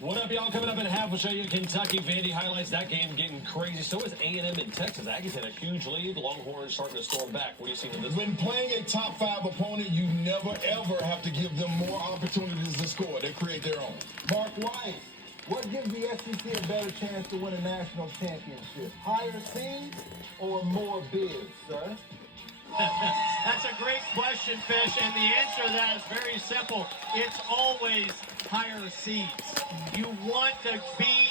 What up, y'all? Coming up in half, we'll show you Kentucky. Vandy highlights that game getting crazy. So is A&M in Texas. Aggies had a huge lead. Longhorns starting to storm back. What do you see in this? When playing a top 5 opponent, you never, ever have to give them more opportunities to score. They create their own. Mark White, what gives the SEC a better chance to win a national championship? Higher seeds or more bids, sir? That's a great question, Fish, and the answer to that is very simple. It's always higher seeds. You want to be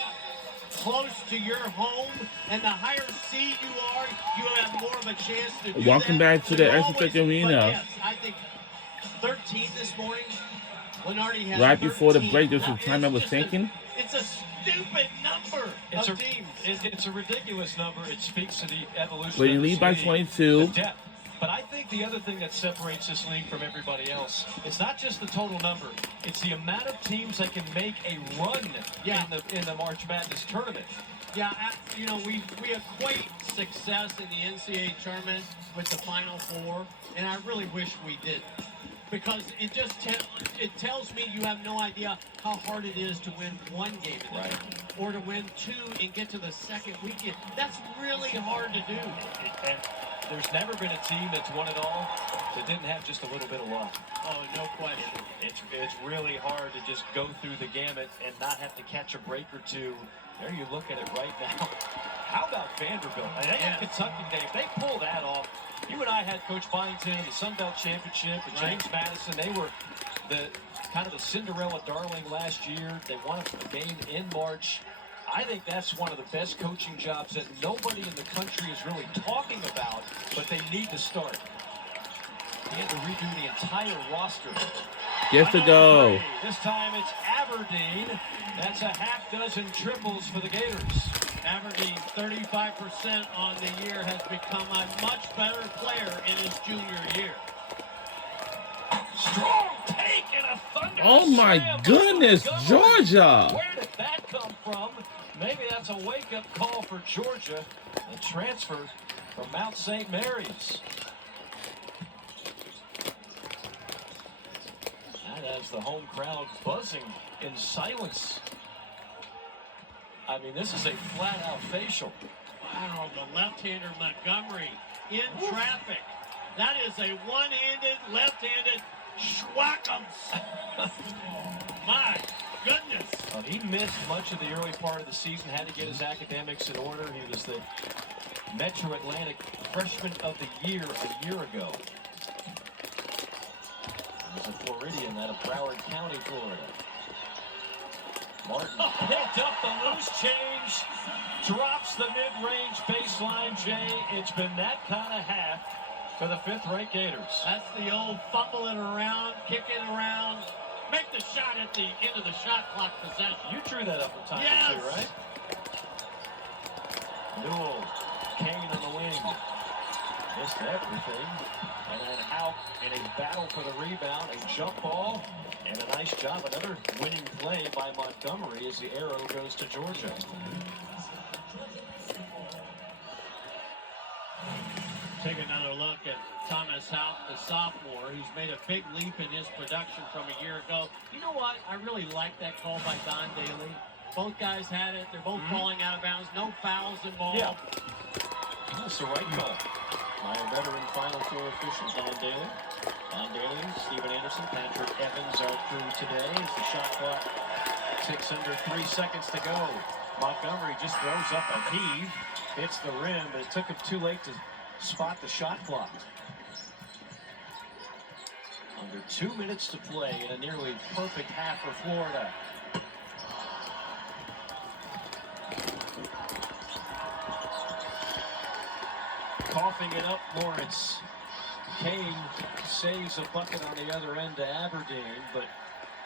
close to your home, and the higher seed you are, you have more of a chance to do Welcome back to the Exotech Arena. Yes, I think 13 this morning. Lenardi has Right before the 13. break, there's some time I was thinking. It's a stupid number of teams. It's a ridiculous number. It speaks to the evolution. But you of lead by league, 22. the depth. But I think the other thing that separates this league from everybody else, it's not just the total number. It's the amount of teams that can make a run in the March Madness tournament. Yeah, you know, we equate success in the NCAA tournament with the Final Four, and I really wish we did. Because it just it tells me you have no idea how hard it is to win one game in the tournament, or to win two and get to the second weekend. That's really hard to do. And there's never been a team that's won it all that didn't have just a little bit of luck. Oh, no question. It's really hard to just go through the gamut and not have to catch a break or two. There you look at it right now. How about Vanderbilt? I mean, they had Kentucky Day. If they pull that off, you and I had Coach Byington in the Sun Belt Championship and James Madison. They were the kind of the Cinderella darling last year. They won a game in March. I think that's one of the best coaching jobs that nobody in the country is really talking about, but they need to start. He had to redo the entire roster. Gets to go. This time it's Aberdeen. That's a half dozen triples for the Gators. Aberdeen, 35% on the year, has become a much better player in his junior year. Strong take and a thunder. Oh my goodness, Georgia. Where did that come from? Maybe that's a wake-up call for Georgia. The transfer from Mount St. Mary's. That has the home crowd buzzing in silence. I mean, this is a flat-out facial. Wow, the left-hander Montgomery in traffic. That is a one-handed, left-handed schwackums. My goodness. He missed much of the early part of the season, had to get his academics in order. He was the Metro Atlantic Freshman of the Year a year ago. He was a Floridian out of Broward County, Florida. Martin picked up the loose change, drops the mid-range baseline, Jay. It's been that kind of half for the fifth-ranked Gators. That's the old fumble it around, kick it around, make the shot at the end of the shot clock possession. You drew that up a time or two, right? Newell, Kane on the wing. Missed everything. And then out in a battle for the rebound, a jump ball, and a nice job. Another winning play by Montgomery as the arrow goes to Georgia. Take another look at Thomas Houck, the sophomore, who's made a big leap in his production from a year ago. You know what? I really like that call by Don Daly. Both guys had it. They're both falling out of bounds. No fouls involved. Yeah. That's the right call. My veteran Final Four official, Don Daly. Don Daly, Stephen Anderson, Patrick Evans are through today as the shot clock ticks under 3 seconds to go. Montgomery just throws up a heave, hits the rim, but it took him too late to spot the shot clock. Under 2 minutes to play in a nearly perfect half for Florida. Coughing it up, Lawrence. Kane saves a bucket on the other end to Aberdeen, but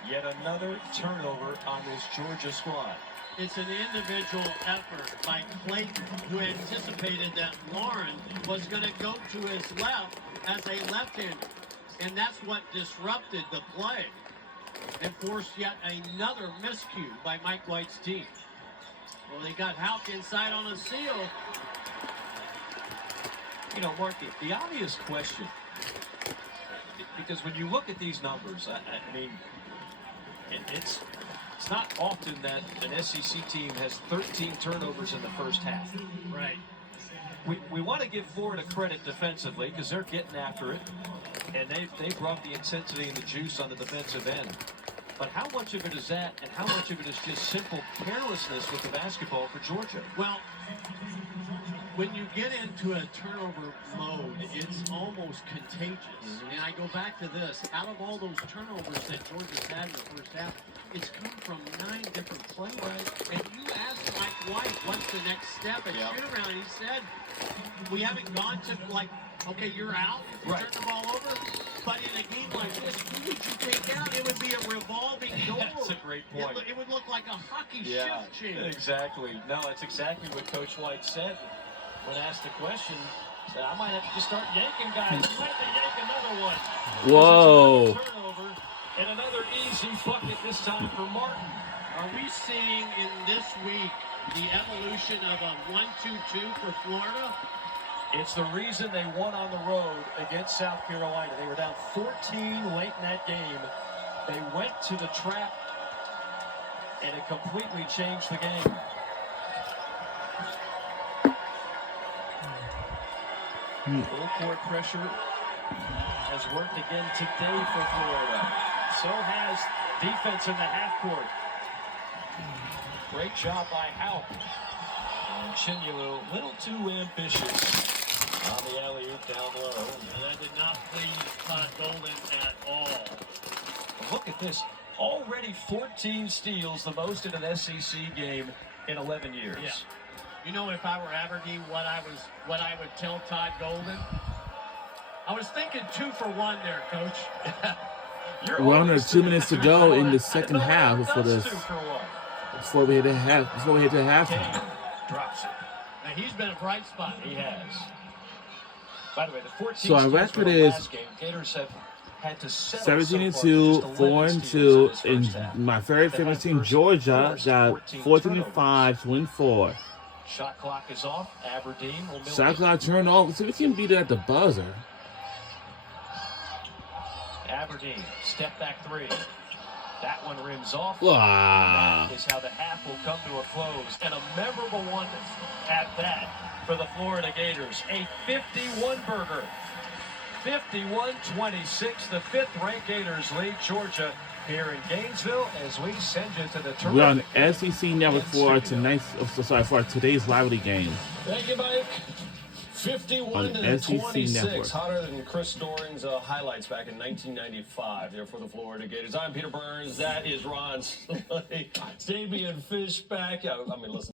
yet another turnover on this Georgia squad. It's an individual effort by Clayton, who anticipated that Lauren was going to go to his left as a left-hander. And that's what disrupted the play and forced yet another miscue by Mike White's team. Well, they got Houck inside on a seal. You know, Mark, the obvious question, because when you look at these numbers, I mean, it's not often that an SEC team has 13 turnovers in the first half. Right. We want to give Florida credit defensively because they're getting after it, and they brought the intensity and the juice on the defensive end. But how much of it is that, and how much of it is just simple carelessness with the basketball for Georgia? Well, when you get into a turnover mode, it's almost contagious. And I go back to this. Out of all those turnovers that Georgia's had in the first half, it's come from 9 different plays. And you asked Mike White, what's the next step at shoot-around? He said, we haven't gone to, like, okay, you're out. You turn the ball over. But in a game like this, who would you take out? It would be a revolving door. That's a great point. It would look like a hockey shift change. Exactly. No, that's exactly what Coach White said. When asked the question, said, I might have to just start yanking guys. You might have to yank another one. Whoa. Turnover and another easy bucket this time for Martin. Are we seeing in this week the evolution of a 1-2-2 for Florida? It's the reason they won on the road against South Carolina. They were down 14 late in that game. They went to the trap, and it completely changed the game. Full court pressure has worked again today for Florida. So has defense in the half court. Great job by Haupt. And Chinyalu, a little too ambitious on the alley-oop down low. And that did not please Todd Golden at all. Look at this. Already 14 steals, the most in an SEC game in 11 years. Yeah. You know, if I were Aberdeen, what I would tell Todd Golden? I was thinking 2 for 1 there, Coach. We're under 2 minutes to go in the second half before That's this. 2 for 1. Before we hit the halftime. Kane drops it. Now, he's been a bright spot. He has. By the way, the 14 So our steals record from the is last game, Gators have had to settle 17-2, so far for just 11 steals 4-2, in and this first half. my very They've famous had team, first Georgia, forced got 14-5 to win 4. Shot clock is off. Aberdeen will mill Shot it. clock turned off, so we can beat it at the buzzer. Aberdeen, step back 3. That one rims off. Wow. That is how the half will come to a close. And a memorable one at that for the Florida Gators. A 51-burger. 51-26. The 5th-ranked Gators lead Georgia here in Gainesville as we send you to the We're on terrific SEC Network for for today's rivalry game. Thank you, Mike. 51 On to SEC 26, Network. hotter than Chris Doran's highlights back in 1995 there for the Florida Gators. I'm Peter Burns. That is Ron Slay. Damian Fishback. I mean, listen.